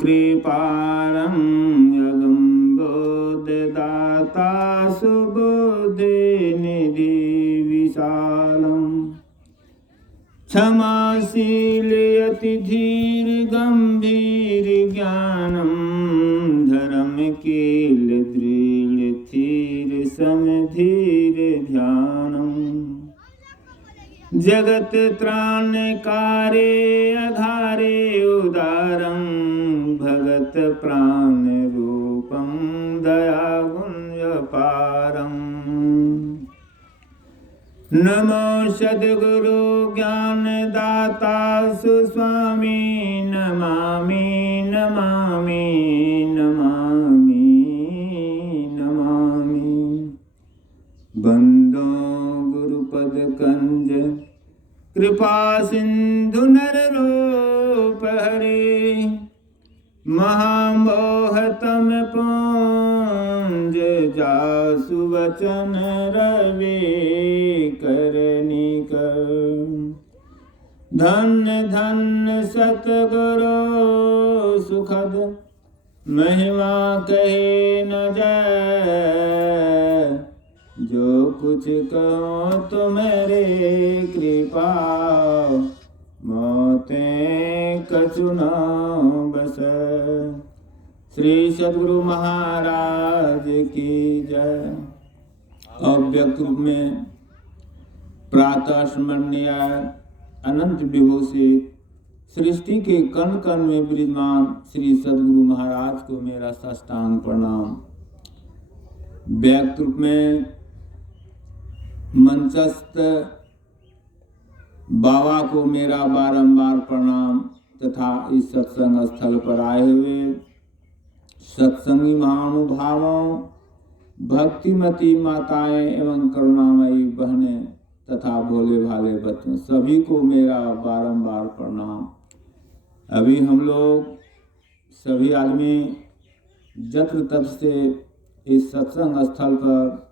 कृपारं यगम्बोधदाता सुबोधनिधि विशालम् क्षमाशील अति धीर गंभीर ज्ञानम धर्म कील दृढ़ थीर समधीर ध्यानम जगत त्राणकारे आधारे उदारं भगत प्राण रूपं दया गुण्य पारम् नमो सद्गुरु ज्ञानदाता सुस्वामी नमामि नमामि नमामि नमामि बंदो गुरुपद कंज कृपा सिंधु नररूप हरे महामोहतम पुंज जासु वचन रवि करनी कर धन्य धन्य सतगुरु सुखद महिमा कहे न जाए जो कुछ कहो तुम्हारे कृपा मोते कछु न बस। श्री सद्गुरु महाराज की जय। अव्यक्त रूप में प्रातः स्मरणीय अनंत विभूषित सृष्टि के कण कण में विराजमान श्री सद्गुरु महाराज को मेरा साष्टांग प्रणाम। व्यक्त रूप में मंचस्थ बाबा को मेरा बारंबार प्रणाम तथा इस सत्संग स्थल पर आए हुए सत्संगी महानुभावों, भक्तिमती माताएं एवं करुणामयी बहनें तथा भोले भाले बच्चों सभी को मेरा बारंबार प्रणाम। अभी हम लोग सभी आदमी जत्र तत्र से इस सत्संग स्थल पर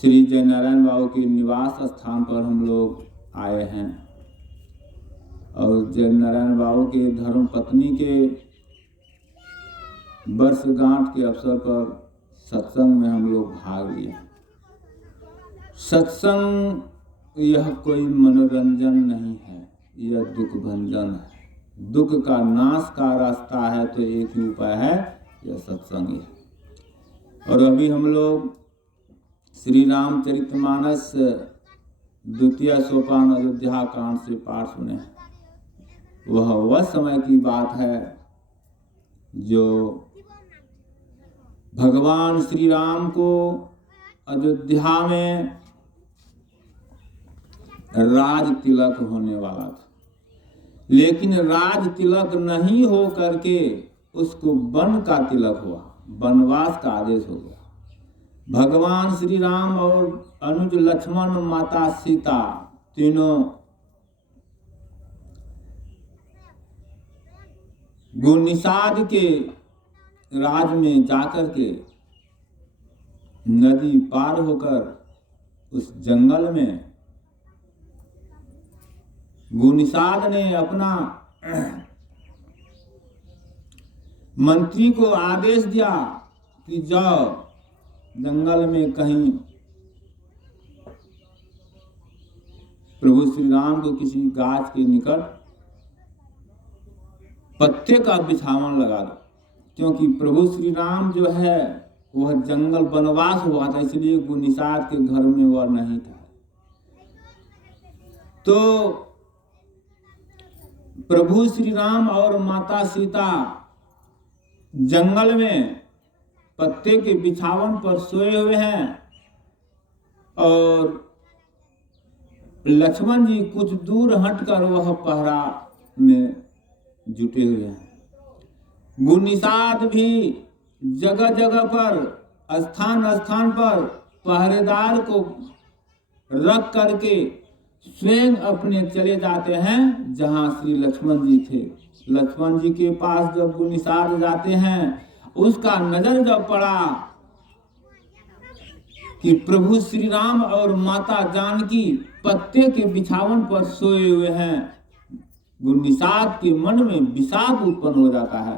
श्री जय नारायण बाबू के निवास स्थान पर हम लोग आए हैं और जय नारायण बाबू के धर्म पत्नी के वर्षगांठ के अवसर पर सत्संग में हम लोग भाग लिए। सत्संग यह कोई मनोरंजन नहीं है, यह दुख भंजन है। दुख का नाश का रास्ता है तो एक ही उपाय है, यह सत्संग है। और अभी हम लोग श्री रामचरितमानस द्वितीय सोपान अयोध्या कांड से पाठ सुने। वह समय की बात है जो भगवान श्री राम को अयोध्या में राज तिलक होने वाला था, लेकिन राज तिलक नहीं हो करके उसको वन का तिलक हुआ, वनवास का आदेश हो गया। भगवान श्री राम और अनुज लक्ष्मण माता सीता तीनों गुनिषाद के राज में जाकर के नदी पार होकर उस जंगल में गुनिषाद ने अपना मंत्री को आदेश दिया कि जाओ जंगल में कहीं प्रभु श्री राम को किसी गाछ के निकट पत्ते का बिछावन लगा दो, क्योंकि प्रभु श्री राम जो है वह जंगल वनवास हुआ था, इसलिए गुनिषाद के घर में वह नहीं था। तो प्रभु श्री राम और माता सीता जंगल में पत्ते के बिछावन पर सोए हुए हैं और लक्ष्मण जी कुछ दूर हटकर वह पहरा में जुटे हुए हैं। गुनिषाद भी जगह जगह पर स्थान स्थान पर पहरेदार को रख करके स्वयं अपने चले जाते हैं जहां श्री लक्ष्मण जी थे। लक्ष्मण जी के पास जब गुनिषाद जाते हैं, उसका नजर जब पड़ा कि प्रभु श्री राम और माता जानकी पत्ते के बिछावन पर सोए हुए हैं, गुणनिषाद के मन में विषाद उत्पन्न हो जाता है।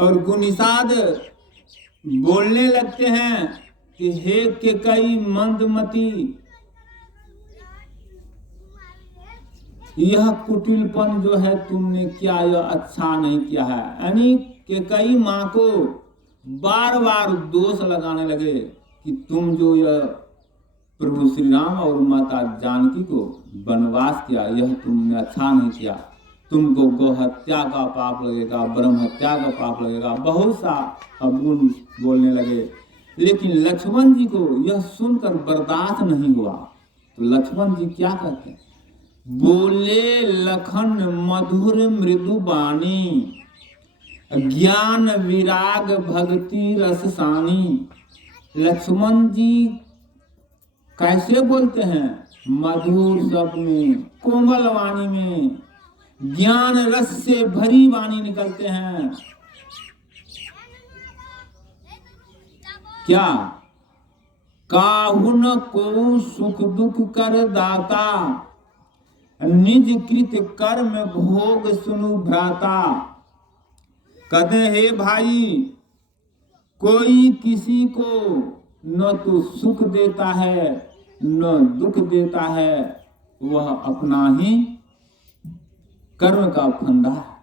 और गुणनिषाद बोलने लगते हैं कि हे कैकेयी मंदमती, यह कुटिलपन जो है तुमने किया, यह अच्छा नहीं किया है। यानी कैकेयी माँ को बार बार दोष लगाने लगे कि तुम जो यह प्रभु श्री राम और माता जानकी को वनवास किया, यह तुमने अच्छा नहीं किया। तुमको गौ हत्या का पाप लगेगा, ब्रह्म हत्या का पाप लगेगा, बहुत सा अवगुण बोलने लगे। लेकिन लक्ष्मण जी को यह सुनकर बर्दाश्त नहीं हुआ। तो लक्ष्मण जी क्या कहते हैं? बोले लखन मधुर मृदु बानी, ज्ञान विराग भक्ति रस सानी। लक्ष्मण जी कैसे बोलते हैं? मधुर शब्द में, कोमल वाणी में, ज्ञान रस से भरी वाणी निकलते हैं। क्या? काहुन को सुख दुख कर दाता, निज कृत कर्म भोग सुनु भ्राता। कहते हे भाई, कोई किसी को न तो सुख देता है न दुख देता है, वह अपना ही कर्म का फंदा है।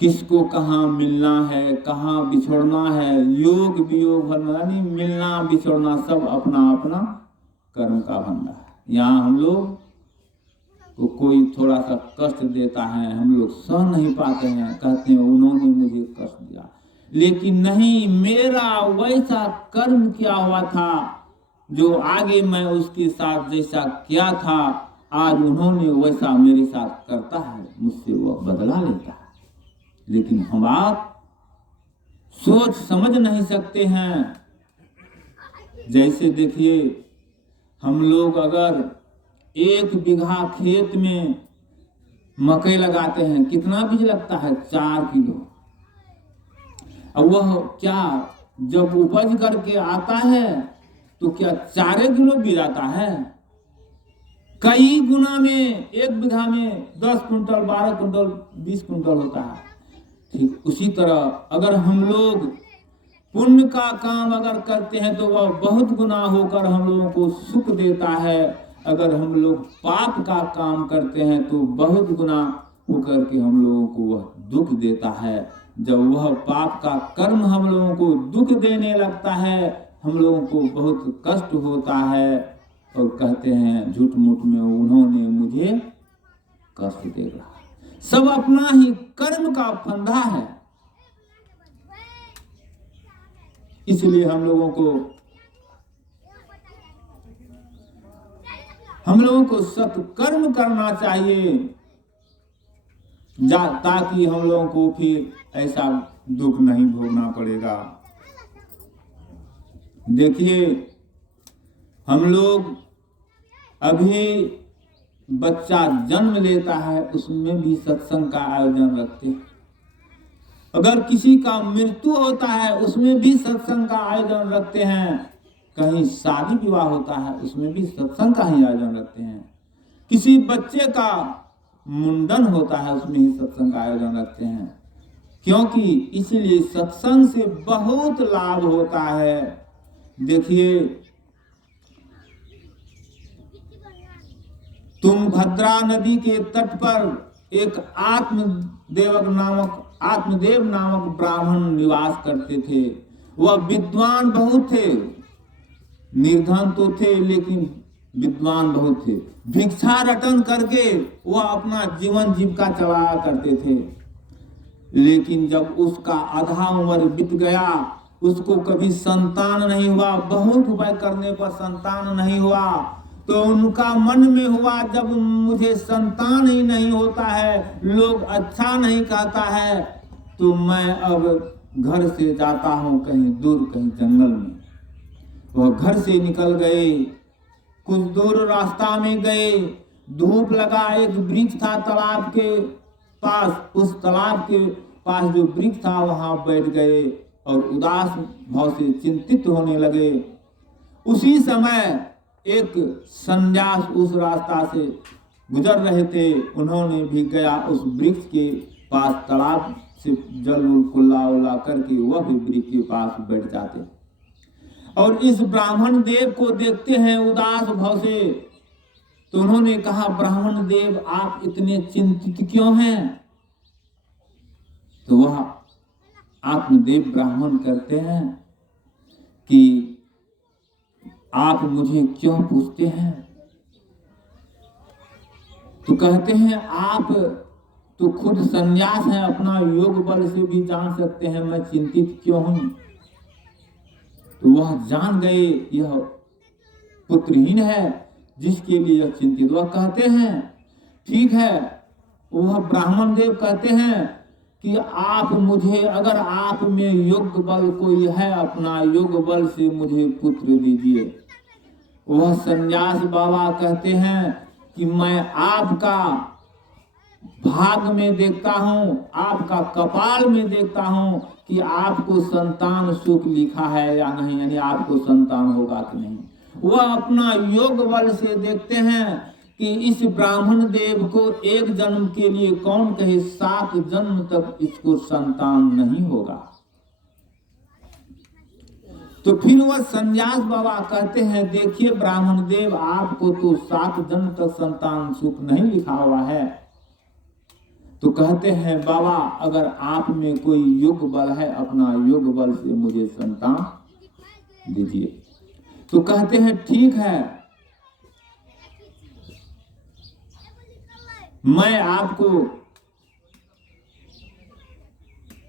किसको कहाँ मिलना है, कहाँ बिछोड़ना है, योग वियोग यानी मिलना बिछोड़ना सब अपना अपना कर्म का फंदा है। यहाँ हम लोग को कोई थोड़ा सा कष्ट देता है, हम लोग सह नहीं पाते हैं, कहते हैं उन्होंने मुझे कष्ट दिया। लेकिन नहीं, मेरा वैसा कर्म किया हुआ था जो आगे मैं उसके साथ जैसा किया था, आज उन्होंने वैसा मेरे साथ करता है, मुझसे वह बदला लेता है। लेकिन हम आप सोच समझ नहीं सकते हैं। जैसे देखिए, हम लोग अगर 1 बीघा खेत में मकई लगाते हैं, कितना बीज लगता है? 4 किलो। अब वह क्या जब उपज करके आता है तो क्या 4 किलो बीज आता है? कई गुना में 1 बीघा में 10 कुंटल, 12 कुंटल, 20 कुंटल होता है। ठीक उसी तरह अगर हम लोग पुण्य का काम अगर करते हैं तो वह बहुत गुना होकर हम लोगों को सुख देता है। अगर हम लोग पाप का काम करते हैं तो बहुत गुना होकर के हम लोगों को वह दुख देता है। जब वह पाप का कर्म हम लोगों को दुख देने लगता है, हम लोगों को बहुत कष्ट होता है और कहते हैं झूठ मूठ में उन्होंने मुझे कष्ट देगा। सब अपना ही कर्म का फंदा है। इसलिए हम लोगों को सत्कर्म करना चाहिए, ताकि हम लोगों को फिर ऐसा दुख नहीं भोगना पड़ेगा। देखिए, हम लोग अभी बच्चा जन्म लेता है, उसमें भी सत्संग का आयोजन रखते हैं। अगर किसी का मृत्यु होता है, उसमें भी सत्संग का आयोजन रखते हैं। कहीं शादी विवाह होता है, उसमें भी सत्संग का ही आयोजन रखते हैं। किसी बच्चे का मुंडन होता है, उसमें ही सत्संग का आयोजन रखते हैं। क्योंकि इसीलिए सत्संग से बहुत लाभ होता है। देखिए, तुंगभद्रा नदी के तट पर एक आत्मदेव नामक ब्राह्मण निवास करते थे। वह विद्वान बहुत थे, निर्धन तो थे लेकिन विद्वान बहुत थे। भिक्षा रटन करके वह अपना जीवन जीविका चलाया करते थे। लेकिन जब उसका आधा उम्र बीत गया, उसको कभी संतान नहीं हुआ, बहुत उपाय करने पर संतान नहीं हुआ, तो उनका मन में हुआ जब मुझे संतान ही नहीं होता है, लोग अच्छा नहीं कहता है, तो मैं अब घर से जाता हूँ कहीं दूर, कहीं जंगल में। वह घर से निकल गए, कुछ दूर रास्ता में गए, धूप लगा, एक वृक्ष था तालाब के पास। उस तालाब के पास जो वृक्ष था वहां बैठ गए और उदास भाव से चिंतित होने लगे। उसी समय एक सन्यास उस रास्ता से गुजर रहे थे, उन्होंने भी गया उस वृक्ष के पास, तालाब से जल कुल्ला उल्ला करके वह भी वृक्ष के पास बैठ जाते और इस ब्राह्मण देव को देखते हैं उदास भाव से। तो उन्होंने कहा, ब्राह्मण देव आप इतने चिंतित क्यों हैं? तो वह आत्मदेव ब्राह्मण कहते हैं कि आप मुझे क्यों पूछते हैं? तो कहते हैं, आप तो खुद संन्यास हैं, अपना योग बल से भी जान सकते हैं मैं चिंतित क्यों हूं। तो वह जान गए यह पुत्रहीन है जिसके लिए यह चिंतित। वह कहते हैं, ठीक है। वह ब्राह्मण देव कहते हैं कि आप मुझे, अगर आप में योग बल कोई है, अपना योग बल से मुझे पुत्र दीजिए। वह सन्यास बाबा कहते हैं कि मैं आपका भाग में देखता हूं, आपका कपाल में देखता हूं कि आपको संतान सुख लिखा है या नहीं, यानी आपको संतान होगा कि नहीं। वह अपना योग बल से देखते हैं कि इस ब्राह्मण देव को एक जन्म के लिए कौन कहे 7 जन्म तक इसको संतान नहीं होगा। तो फिर वह सन्यास बाबा कहते हैं, देखिए ब्राह्मण देव, आपको तो 7 जन्म तक संतान सुख नहीं लिखा हुआ है। तो कहते हैं, बाबा अगर आप में कोई योग बल है, अपना योग बल से मुझे संतान दीजिए। तो कहते हैं, ठीक है, मैं आपको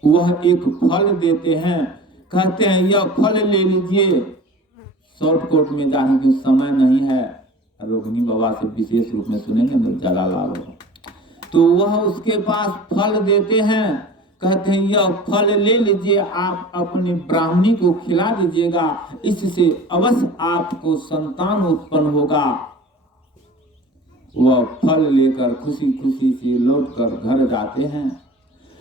वह एक फल देते हैं। कहते हैं, यह फल ले लीजिए। शॉर्टकट में जाने की समय नहीं है, रोहिणी बाबा से विशेष रूप में सुनेंगे तो ज्यादा लाभ होगा। तो वह उसके पास फल देते हैं, कहते हैं, यह फल ले लीजिए, आप अपनी ब्राह्मणी को खिला दीजिएगा, इससे अवश्य आपको संतान उत्पन्न होगा। वह फल लेकर खुशी खुशी से लौटकर घर जाते हैं।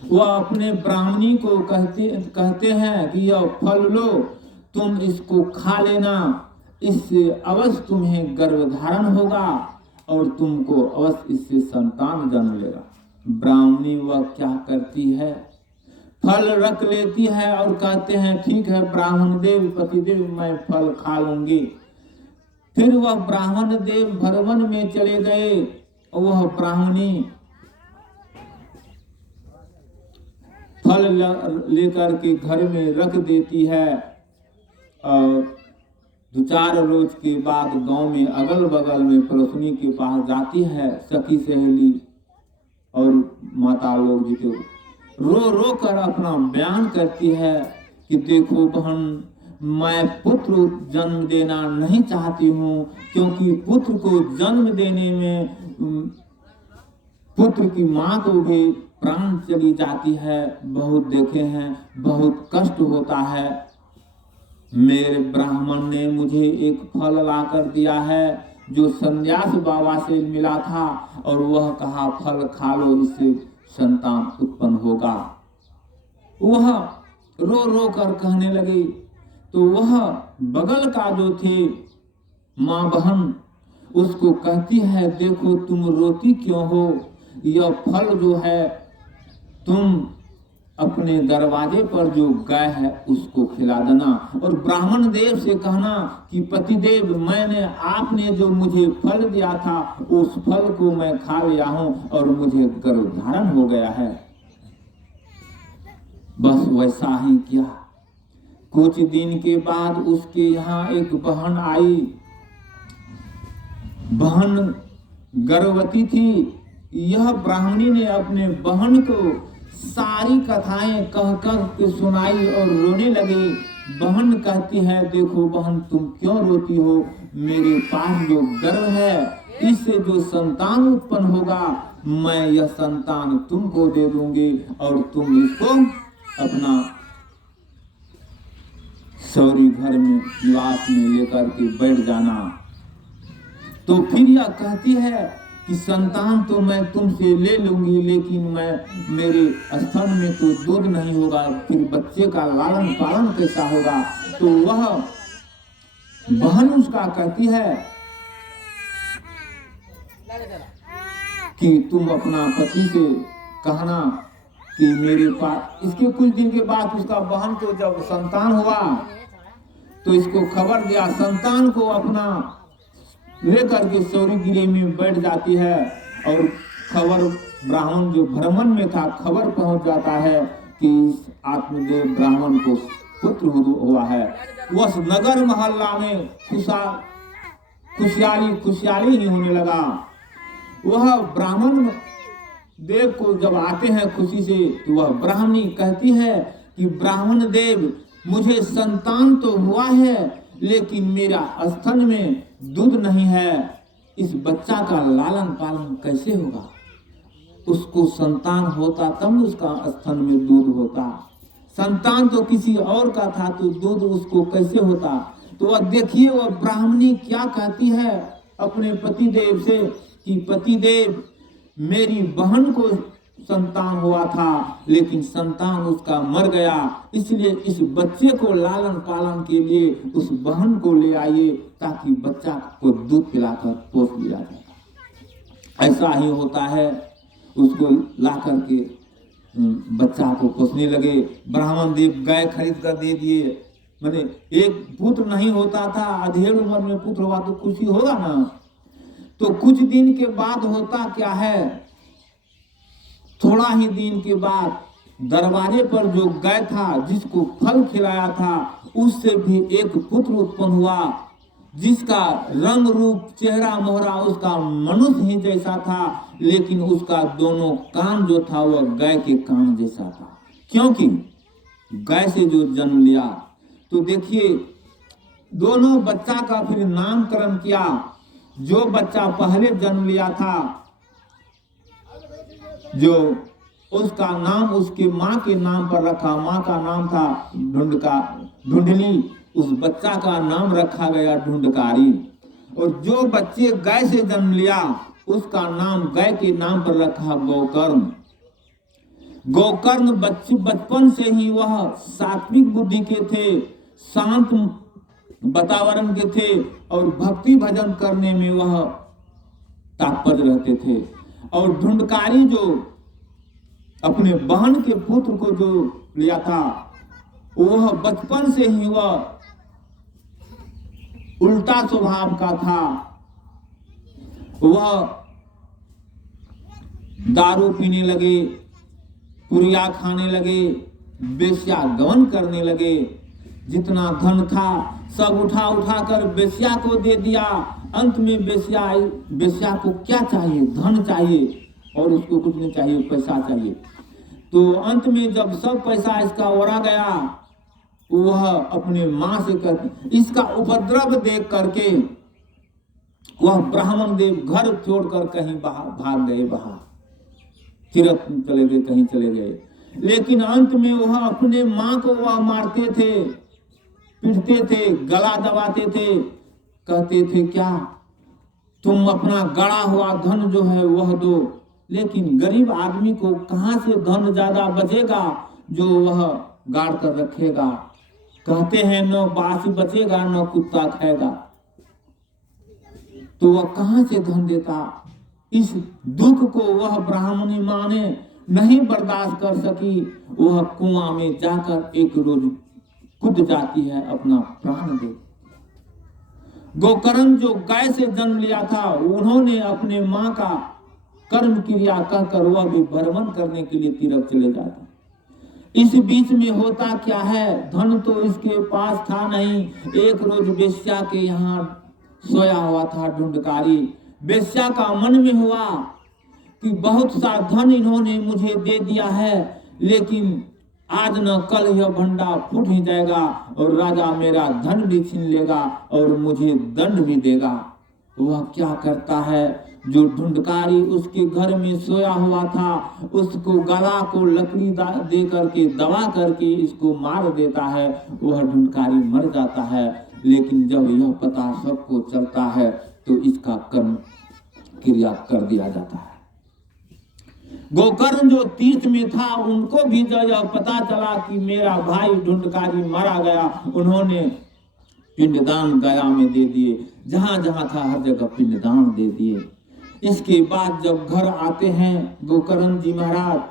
वह अपने ब्राह्मणी को कहते हैं कि यह फल लो, तुम इसको खा लेना, इससे अवश्य तुम्हें गर्भधारण होगा और तुमको अवश्य इससे संतान जन्म लेगा। ब्राह्मणी वह क्या करती है, फल रख लेती है और कहते हैं, ठीक है ब्राह्मण देव, पतिदेव, मैं फल खा लूंगी। फिर वह ब्राह्मण देव भरवन में चले गए और वह ब्राह्मणी फल लेकर के घर में रख देती है और 2-4 रोज के बाद गांव में अगल बगल में पड़ोसनी के पास जाती है, सखी सहेली और माता लोग जी को रो रो कर अपना बयान करती है कि देखो बहन, मैं पुत्र जन्म देना नहीं चाहती हूँ, क्योंकि पुत्र को जन्म देने में पुत्र की माँ को भी प्राण चली जाती है, बहुत देखे हैं, बहुत कष्ट होता है। मेरे ब्राह्मण ने मुझे एक फल ला कर दिया है जो सन्यास बाबा से मिला था और वह कहा फल खा लो, इससे संतान उत्पन्न होगा। वह रो रो कर कहने लगी। तो वह बगल का जो थे माँ बहन उसको कहती है, देखो तुम रोती क्यों हो, यह फल जो है तुम अपने दरवाजे पर जो गाय है उसको खिला देना और ब्राह्मण देव से कहना कि पतिदेव, मैंने आपने जो मुझे फल दिया था उस फल को मैं खा लिया हूं और मुझे गर्भधारण हो गया है। बस वैसा ही किया। कुछ दिन के बाद उसके यहाँ एक बहन आई। बहन गर्भवती थी। यह ब्राह्मणी ने अपने बहन को सारी कथाएं कह कर के सुनाई और रोने लगी। बहन कहती है, देखो बहन, तुम क्यों रोती हो, मेरे पास जो गर्भ है इससे जो संतान उत्पन्न होगा मैं यह संतान तुमको दे दूंगी और तुम इसको अपना सौरी घर में निवास में लेकर के बैठ जाना। तो फिर यह कहती है कि संतान तो मैं तुमसे ले लूंगी, लेकिन मैं मेरे स्तन में तो दूध नहीं होगा, फिर बच्चे का लालन पालन कैसा होगा। तो वह बहन उसका कहती है कि तुम अपना पति से कहना कि मेरे पास। इसके कुछ दिन के बाद उसका बहन को जब संतान हुआ तो इसको खबर दिया, संतान को अपना लेकर के सौरीगिरी में बैठ जाती है और खबर ब्राह्मण जो भ्रमण में था खबर पहुंच जाता है कि इस आत्मदेव ब्राह्मण को पुत्र हुआ है। वह नगर मोहल्ला में खुशहाली ही होने लगा। वह ब्राह्मण देव को जब आते हैं खुशी से तो वह ब्राह्मणी कहती है कि ब्राह्मण देव मुझे संतान तो हुआ है लेकिन मेरा स्तन में दूध नहीं है, इस बच्चा का लालन पालन कैसे होगा? उसको संतान होता तब उसका स्तन में दूध होता, संतान तो किसी और का था तो दूध उसको कैसे होता? तो वह देखिए वह ब्राह्मणी क्या कहती है अपने पतिदेव से कि पतिदेव मेरी बहन को संतान हुआ था लेकिन संतान उसका मर गया, इसलिए इस बच्चे को लालन पालन के लिए उस बहन को ले आइए ताकि बच्चा को दूध पिलाकर पोष लिया जाए। ऐसा ही होता है, उसको ला करके बच्चा को पोसने लगे। ब्राह्मण देव गाय खरीद कर दे दिए, मैंने एक पुत्र नहीं होता था, अधेड़ उम्र में पुत्र हुआ तो खुशी होगा ना। तो कुछ दिन के बाद होता क्या है, थोड़ा ही दिन के बाद दरवाजे पर जो गाय था जिसको फल खिलाया था उससे भी एक पुत्र उत्पन्न हुआ जिसका रंग रूप चेहरा मोहरा उसका मनुष्य ही जैसा था लेकिन उसका दोनों कान जो था वह गाय के कान जैसा था, क्योंकि गाय से जो जन्म लिया। तो देखिए दोनों बच्चा का फिर नामकरण किया। जो बच्चा पहले जन्म लिया था जो उसका नाम उसके माँ के नाम पर रखा, माँ का नाम था ढूंढनी, उस बच्चा का नाम रखा गया ढूंढकारी। और जो बच्चे गाय से जन्म लिया उसका नाम गाय के नाम पर रखा गोकर्ण। गोकर्ण बचपन से ही वह सात्विक बुद्धि के थे, शांत वातावरण के थे और भक्ति भजन करने में वह तात्पर्य रहते थे। और ढूंढकारी जो अपने बहन के पुत्र को जो लिया था वह बचपन से ही वह उल्टा स्वभाव का था। वह दारू पीने लगे, पुरिया खाने लगे, वेश्या गमन करने लगे। जितना धन था सब उठा कर वेश्या को दे दिया। अंत में वेश्या को क्या चाहिए? धन चाहिए और उसको कुछ नहीं चाहिए, पैसा चाहिए। तो अंत में जब सब पैसा इसका ओरा गया वह अपने माँ से कहती, इसका उपद्रव देख करके वह ब्राह्मण देव घर छोड़कर कहीं भाग गए, बाहर तीर्थ चले गए, कहीं चले गए। लेकिन अंत में वह अपने माँ को वह मारते थे, पीटते थे, गला दबाते थे, कहते थे क्या तुम अपना गड़ा हुआ धन जो है वह दो। लेकिन गरीब आदमी को कहाँ से धन ज्यादा बचेगा जो वह गाड़ कर रखेगा। कहते हैं न बासी बचेगा न कुत्ता खाएगा, तो वह कहाँ से धन देता। इस दुख को वह ब्राह्मणी माँ ने नहीं बर्दाश्त कर सकी। वह कुआं में जाकर एक रोज कूद जाती है अपना प्राण दे। गोकर्ण जो गाय से जन्म लिया था उन्होंने अपने माँ का कर्म क्रिया कहकर वह भी भ्रमण करने के लिए तीर्थ चले जाते। इस बीच में होता क्या है, धन तो इसके पास था नहीं। एक रोज वेश्या के यहाँ सोया हुआ था ढूंढकारी। वेश्या का मन में हुआ कि बहुत सा धन इन्होंने मुझे दे दिया है लेकिन आज न कल यह भंडा फूट ही जाएगा और राजा मेरा धन भी छीन लेगा और मुझे दंड भी देगा। वह क्या करता है, जो ढूंढकारी उसके घर में सोया हुआ था उसको गला को लकड़ी दे करके दबा करके इसको मार देता है। वह ढूंढकारी मर जाता है। लेकिन जब यह पता सबको चलता है तो इसका कर्म क्रिया कर दिया जाता है। गोकर्ण जो तीर्थ में था उनको भी जब पता चला कि मेरा भाई ढूंढकारी मारा गया, उन्होंने पिंडदान गया में दे दिए। जहां जहां था हर जगह पिंडदान दे दिए। इसके बाद जब घर आते हैं गोकर्ण जी महाराज,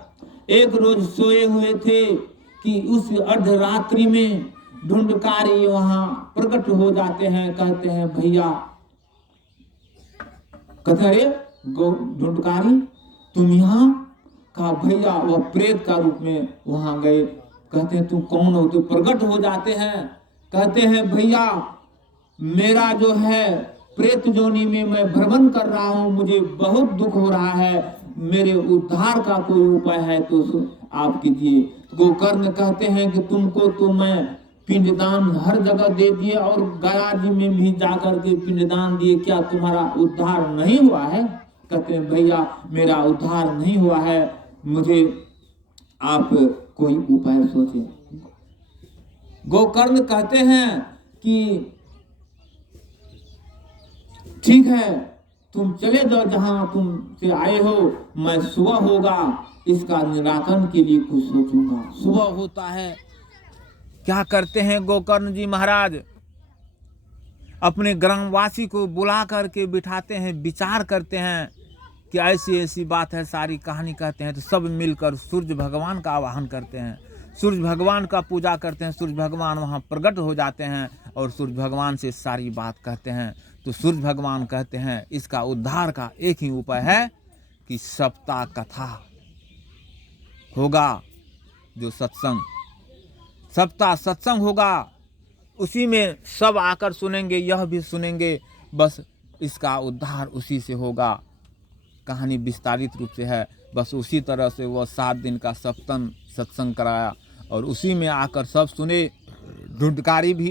एक रोज सोए हुए थे कि उस अर्धरात्रि में ढूंढकारी वहां प्रकट हो जाते हैं। कहते हैं भैया, कहते अरे ढूंढकारी तुम यहाँ? कहा भैया, वह प्रेत का रूप में वहां गए। कहते हैं तुम कौन हो? तो प्रकट हो जाते हैं। कहते हैं भैया, मेरा जो है प्रेत जोनी में मैं भ्रमण कर रहा हूं, मुझे बहुत दुख हो रहा है, मेरे उद्धार का कोई उपाय है तो आप कीजिए। गोकर्ण कहते हैं कि तुमको तो मैं पिंडदान हर जगह दे दिए और गया जी में भी जाकर के पिंडदान दिए, क्या तुम्हारा उद्धार नहीं हुआ है? कहते हैं भैया, मेरा उद्धार नहीं हुआ है, मुझे आप कोई उपाय सोचें। गोकर्ण कहते हैं कि ठीक है, तुम चले जाओ जहां तुम से आए हो, मैं सुबह होगा इसका निराकरण के लिए कुछ सोचूंगा। सुबह होता है, क्या करते हैं गोकर्ण जी महाराज? अपने ग्रामवासी को बुला करके बिठाते हैं, विचार करते हैं कि ऐसी ऐसी बात है, सारी कहानी कहते हैं। तो सब मिलकर सूर्य भगवान का आवाहन करते हैं, सूर्य भगवान का पूजा करते हैं। सूर्य भगवान वहाँ प्रकट हो जाते हैं और सूर्य भगवान से सारी बात कहते हैं। तो सूर्य भगवान कहते हैं इसका उद्धार का एक ही उपाय है कि सप्ताह कथा होगा, जो सप्ताह सत्संग होगा, उसी में सब आकर सुनेंगे, यह भी सुनेंगे, बस इसका उद्धार उसी से होगा। कहानी विस्तारित रूप से है। बस उसी तरह से वह 7 दिन का सत्संग कराया और उसी में आकर सब सुने। ढूंढकारी भी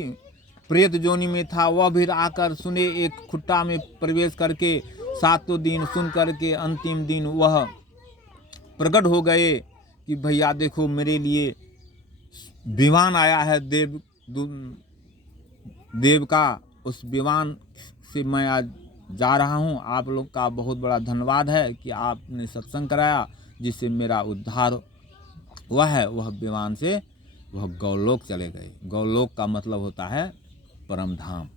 प्रेत जोनी में था, वह भी आकर सुने, एक खुट्टा में प्रवेश करके 7 दिन सुन करके अंतिम दिन वह प्रकट हो गए कि भैया देखो, मेरे लिए विमान आया है देव का, उस विमान से मैं आज जा रहा हूँ। आप लोग का बहुत बड़ा धन्यवाद है कि आपने सत्संग कराया, जिससे मेरा उद्धार हुआ है। वह विमान से वह गौलोक चले गए। गौलोक का मतलब होता है परम धाम,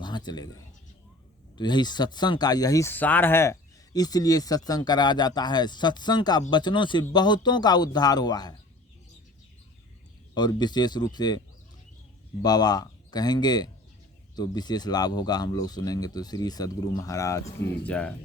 वहाँ चले गए। तो यही सत्संग का यही सार है, इसलिए सत्संग कराया जाता है। सत्संग का वचनों से बहुतों का उद्धार हुआ है। और विशेष रूप से बाबा कहेंगे तो विशेष लाभ होगा, हम लोग सुनेंगे। तो श्री सद्गुरु महाराज की जय।